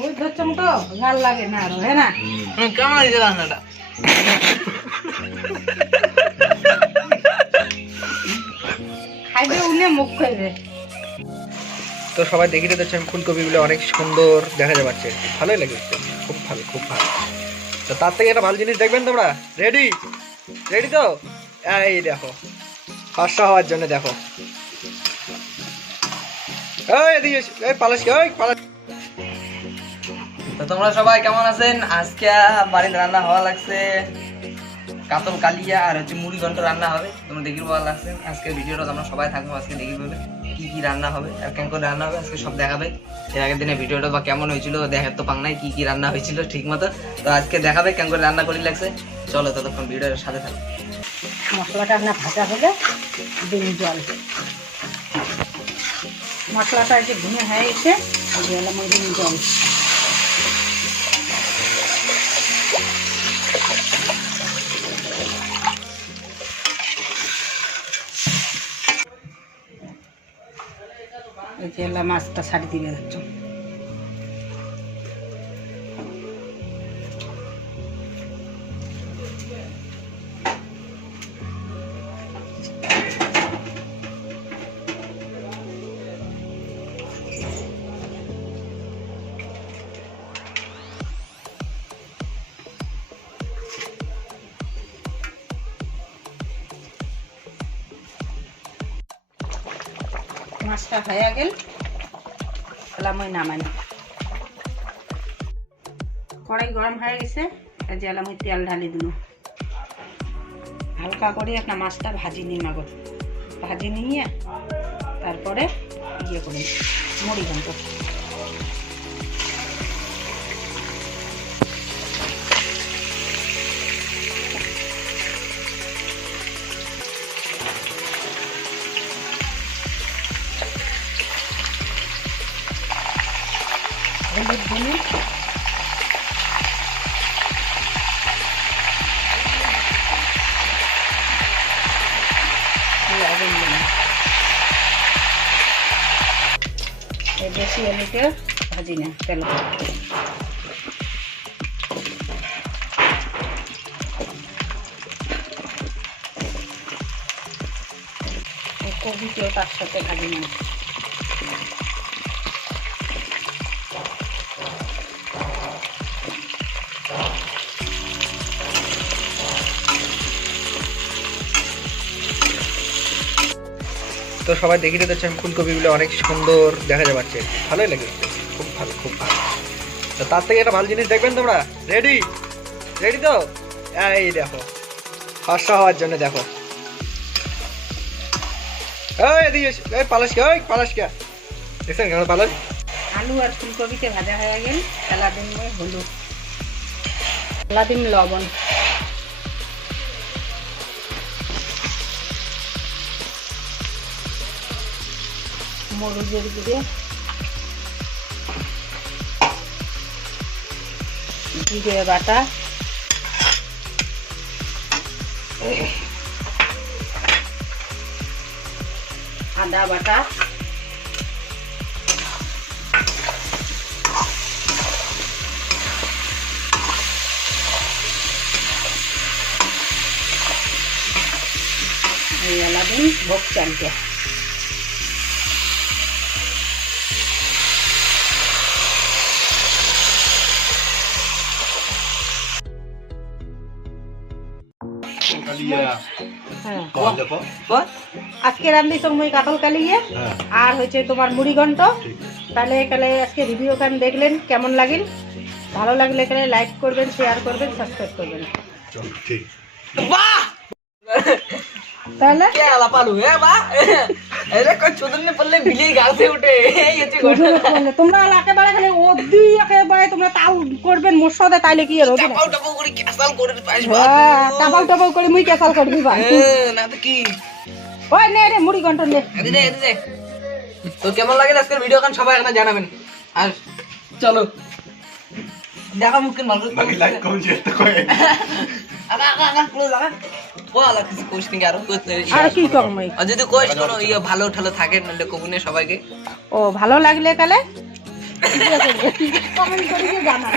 ওই ধরছম তো ভালো লাগে না আরও হ্যাঁ না? কেমন হয়েছে রান্নাটা? খাইবে উনে মুখ খাইবে তো সবাই দেখে দিতেছেন ফুলকপিগুলো অনেক সুন্দর দেখা যাচ্ছে ভালোই লাগে খুব ভালো খুব ভালো। তো তার থেকে একটা ভালো জিনিস দেখবেন তোমরা। রেডি রেডি তো? এই দেখো ফার্স্ট হওয়ার জন্য দেখো। এই এসো। এই পালাস ওই পালাস। তোমরা সবাই কেমন আছেন? আজকে বাড়িতে রান্না হওয়া লাগছে। কাতল কালিয়া আর হচ্ছে মুড়ি ঘন্ট রান্না হবে। তোমরা দেখি ভালো লাগছে। আজকে ভিডিওটা আমরা সবাই থাকব আজকে দেখি পাবে কি কি রান্না হবে আর কেমন করে রান্না হবে, আজকে সব দেখাবে। এর আগের দিনে ভিডিওটা বা কেমন হয়েছিল, দেখার তো পাং নাই কি কি রান্না হয়েছিল ঠিক মতো তো আজকে দেখাবে কেমন করে রান্না করে লাগছে। চলো ততক্ষণ ভিডিওর সাথে থাকো। মশলাটা না ভাজা হলে দিন জল। মশলাটা যে ভুনে হয়ে দিন জল। এই যে মাছটা ছাড়ি দিবে যাচ্ছ মাছটা হয়ে গেল। তাহলে আমি নামাই কড়াই গরম হয়ে গেছে যে এলাম তেল ঢালি দিল। হালকা করে একটা মাছটা ভাজি নিই মাগর ভাজি নিয়ে তারপরে ইয়ে করে মুড়ি হলুদ দিনে লবণ দিনে এই বেশি এলিকে ভাজি না, তেল কবিকেও তার সাথে ভাজি না। তো সবাই দেখে দিতেছেন ফুলকপিগুলো অনেক সুন্দর দেখা যাচ্ছে ভালোই লাগে। খুব ভালো খুব ভালো। তো তার থেকে একটা ভালো জিনিস দেখবেন তোমরা? রেডি রেডি তো? এই দেখো ফার্স্ট হওয়ার জন্য দেখো। আলু আর ফুলকপিতে ভাজা হয়ে গেল। লবণ। মরিচের গুঁড়ে জিরে বাটা। আদা বাটা। এই আলাদিন ভোগ চালকে হ্যাঁ বল। আজকে রান্দি সময় কাতল কালিয়ে আর হয়েছে তোমার মুড়ি ঘন্ট। তাহলে এখানে আজকে রিভিউ খান দেখলেন কেমন লাগিল? ভালো লাগলে এখানে লাইক করবেন শেয়ার করবেন সাবস্ক্রাইব করবেন। তাহলে? পালু হ্যাঁ বা? তোমরা একেবারে খালি একেবারে তোমরা করবেন মোর সাথে তাইলে কি হলো হ্যাঁ, টাপাল টাপাল করে মুই কেসাল করবি ভাই না তো কি? ওই নে রে মুড়ি ঘন্ট নে তো কেমন লাগে আজকের ভিডিও কান সবাই এখানে জানাবেন। আর চলো। দেখা মুখের ভালো বাকি লাইক কম যেতে কই আগা আগা আগা ক্লোজ আগা বল কিছু আর আর কি আর যদি কোশ কোনো ইয়ে ভালো ঠালো থাকে নাহলে কবুনে সবাইকে। ও ভালো লাগলে কালে কমেন্ট করে জানা